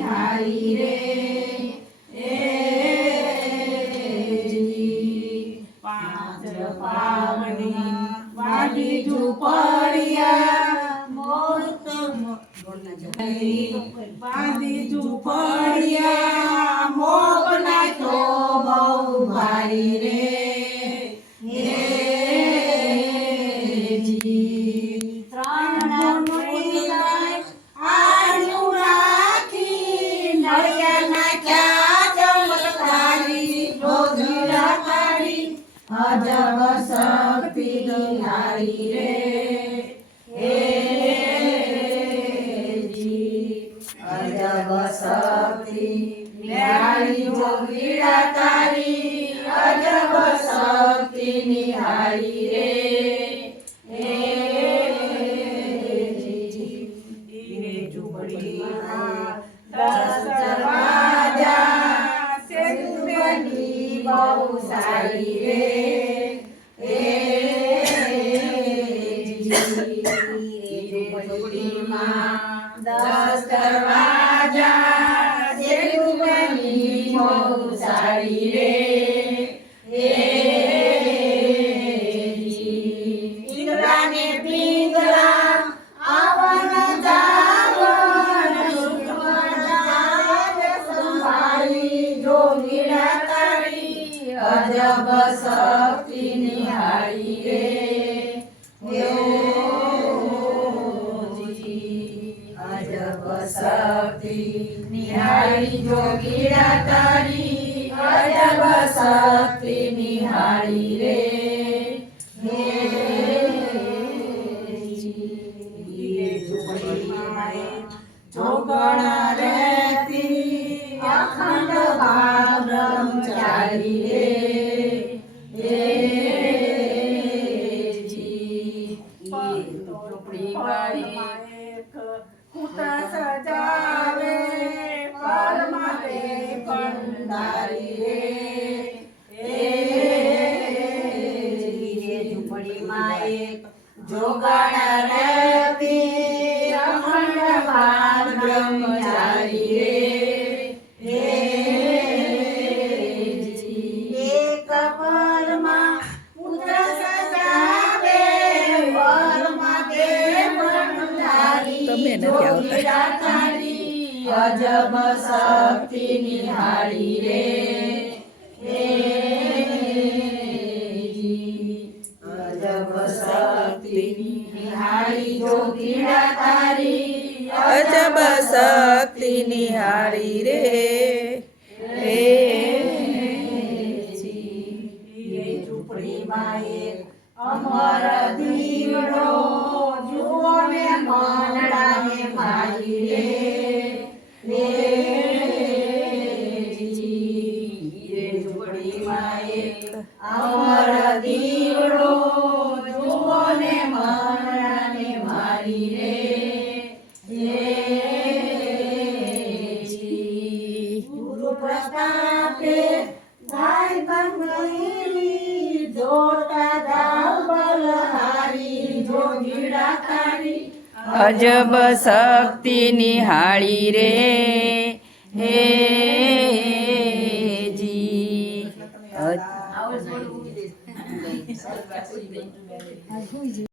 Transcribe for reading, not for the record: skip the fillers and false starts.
નિહાળી રે પાંચ પાવની વાડી ઝૂંપડિયા બાંધી ઝૂંપડિયા મોગના તો બહુ ભારી રે અજબ શક્તિ નિહાળી રે અજબ શક્તિ નિહાળી જોગીડા તારી અજબ શક્તિ નિહાળી રે ઝૂંપડીમાં 10 દરવાજા સેતુની બહુ સારી રે ઝૂંપડીમાં 10 દરવાજા સેતુની બહુ સારી રે ઈંગળાને પિંગળા આવન જાવન સંભાળી જોગીડા તારી અજબ શક્તિ નિહાળી રે અજબ શક્તિ નિહાળી જોગીડા તારી અજબ શક્તિ નિહાળી રે જોગણ રહેતી અખંડ ભાવ બ્રહ્મચારી રે કૂતરા સજાવે પરમાતે ભંડારી રે ઝૂંપડીમાં એક જોગણ રહેતી અખંડ ભાવ બ્રહ્મચારી રે એક પરમાં પુત્ર સજાવે પરમાતે ભંડારી જોગીડા તારી અજબ શક્તિ નિહાળી રે અજબ શક્તિ નિહાળી જોગીડા તારી અજબ શક્તિ નિહાળી રે ઝૂંપડીમાં એક અમર દીવડો જુઓ ને મનડાને મારી રે ઝૂંપડીમાં એક અમર દીવડો જુઓ ને મનડાને મારી રે ગુરુ પ્રતાપે ગાય બંગલી જોતા જાવ બલહારી જોગીડા તારી અજબ શક્તિ નિહાળી રે જી